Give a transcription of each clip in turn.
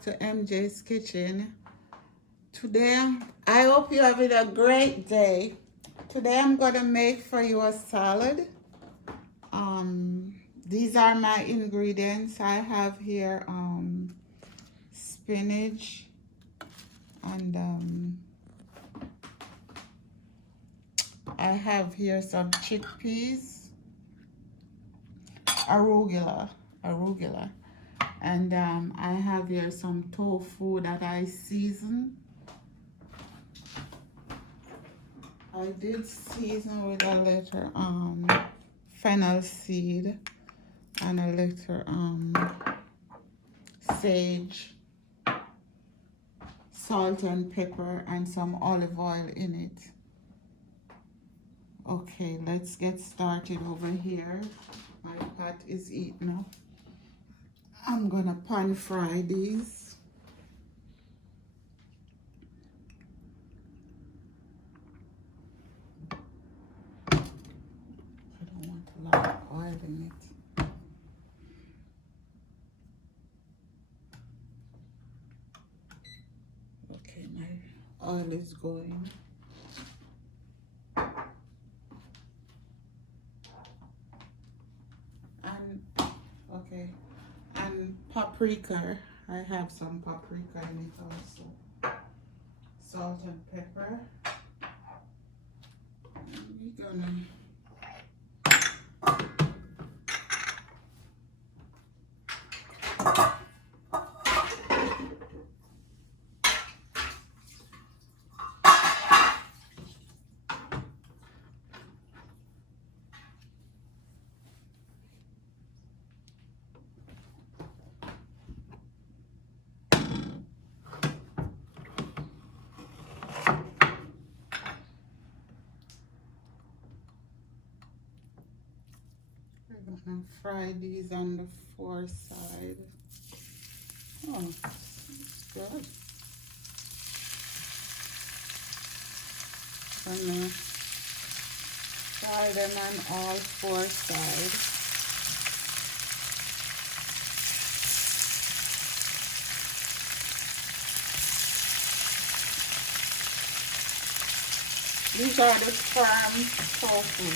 back to MJ's Kitchen. Today, I hope you're having a great day. Today, I'm going to make for you a salad. These are my ingredients. I have here spinach and I have here some chickpeas, arugula, and I have here some tofu that I season. I did season with a little fennel seed and a little sage, salt and pepper, and some olive oil in it. Okay, let's get started over here. My pot is heating up. I'm gonna pan fry these. I don't want a lot of oil in it. Okay, my oil is going. Okay, and paprika. I have some paprika in it also. Salt and pepper. And we're gonna fry these on the four side. Oh, it's good. Gonna fry them on all four sides. These are the firm tofu.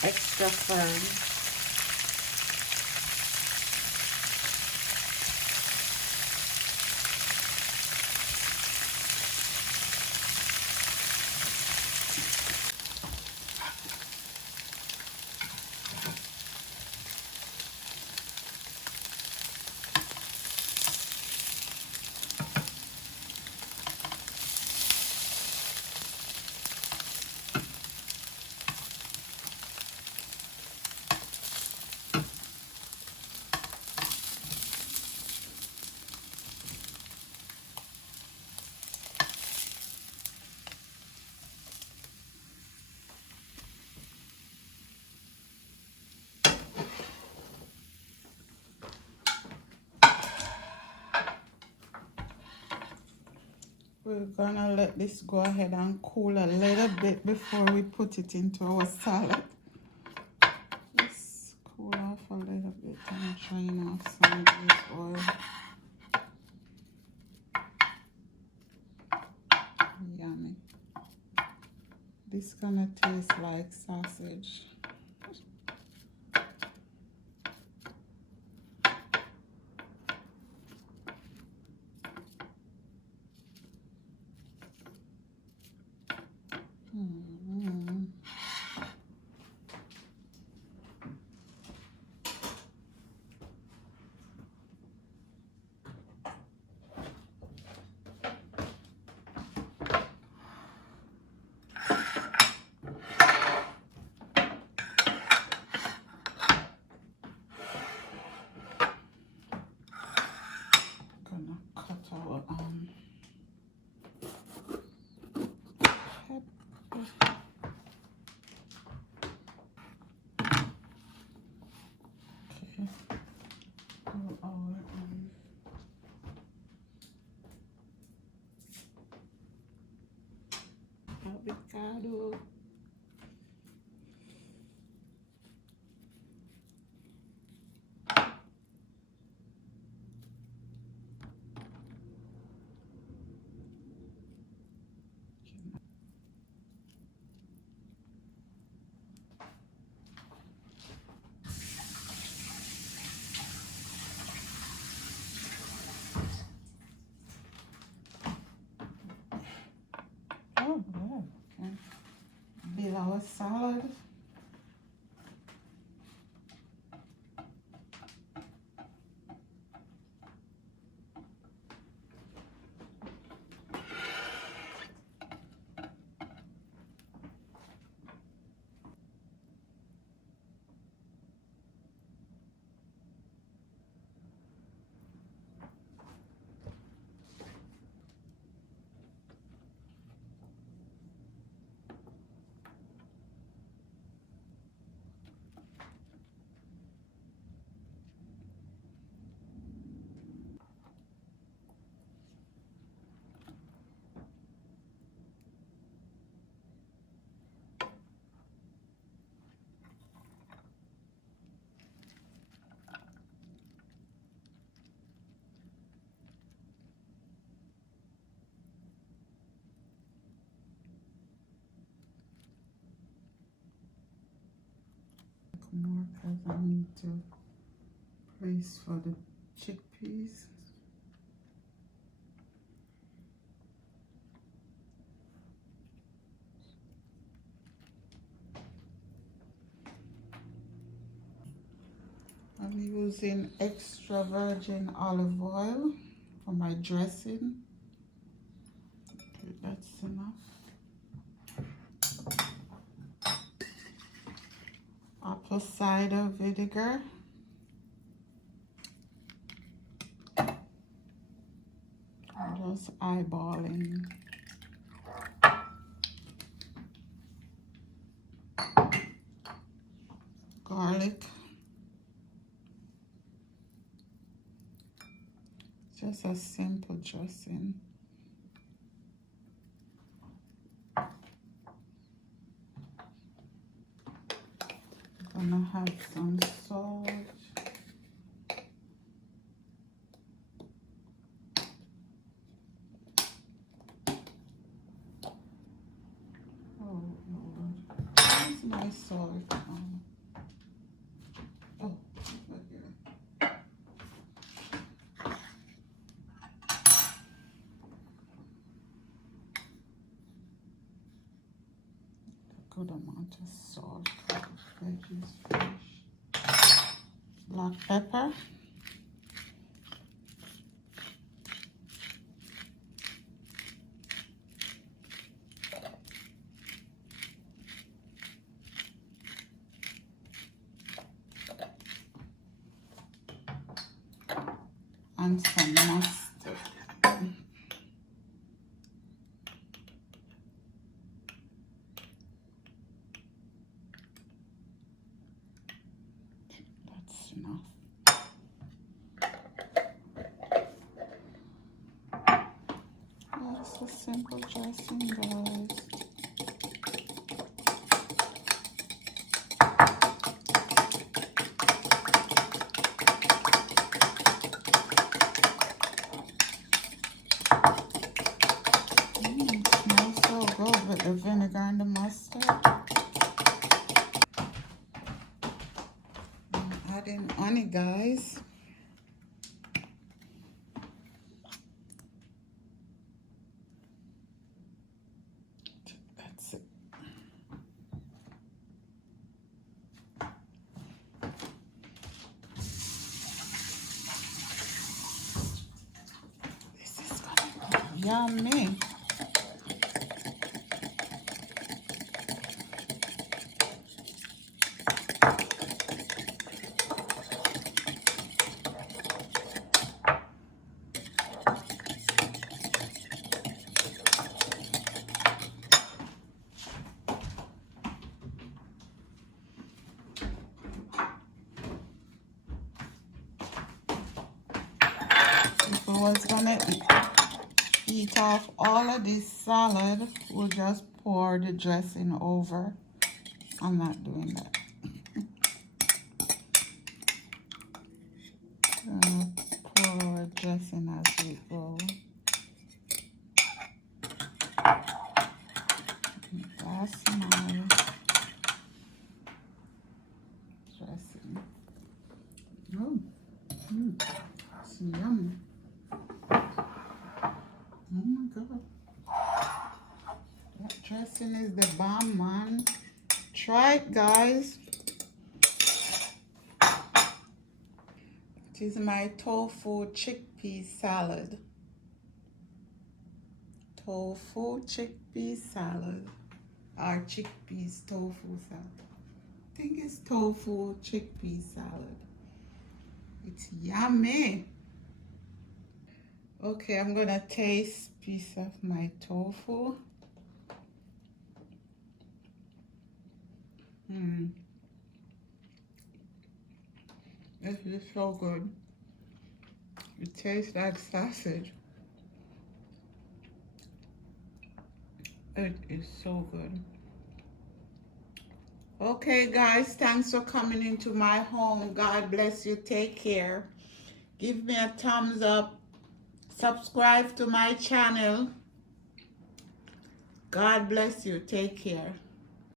Extra firm. We're gonna let this go ahead and cool a little bit before we put it into our salad. Just cool off a little bit and drain off some of this oil. Yummy. This gonna taste like sausage. Avocado. our salad. More because I need to place for the chickpeas. I'm using extra virgin olive oil for my dressing. Okay, that's enough. Apple cider vinegar. I'm just eyeballing. Garlic. Just a simple dressing. I'm gonna have some salt. Oh Lord, where's my salt? Oh, look here. A good amount of salt. Veggies, fish. Black pepper. And some mustard. That's enough. That's a simple dressing, guys. Smells so good with the vinegar and the mustard. I'm adding honey, guys. That's it. This is gonna be yummy. If I was gonna eat off all of this salad, we'll just pour the dressing over. I'm not doing that. Pour dressing as we go. That's my dressing. Oh, it's yummy. Oh my God. That dressing is the bomb, man. try it, guys. It is my tofu chickpea salad. Tofu chickpea salad. Or chickpeas tofu salad. I think it's tofu chickpea salad. It's yummy. Okay, I'm gonna taste a piece of my tofu. This is so good. It tastes like sausage. It is so good. Okay, guys, thanks for coming into my home. God bless you. Take care. Give me a thumbs up. Subscribe to my channel. God bless you. Take care.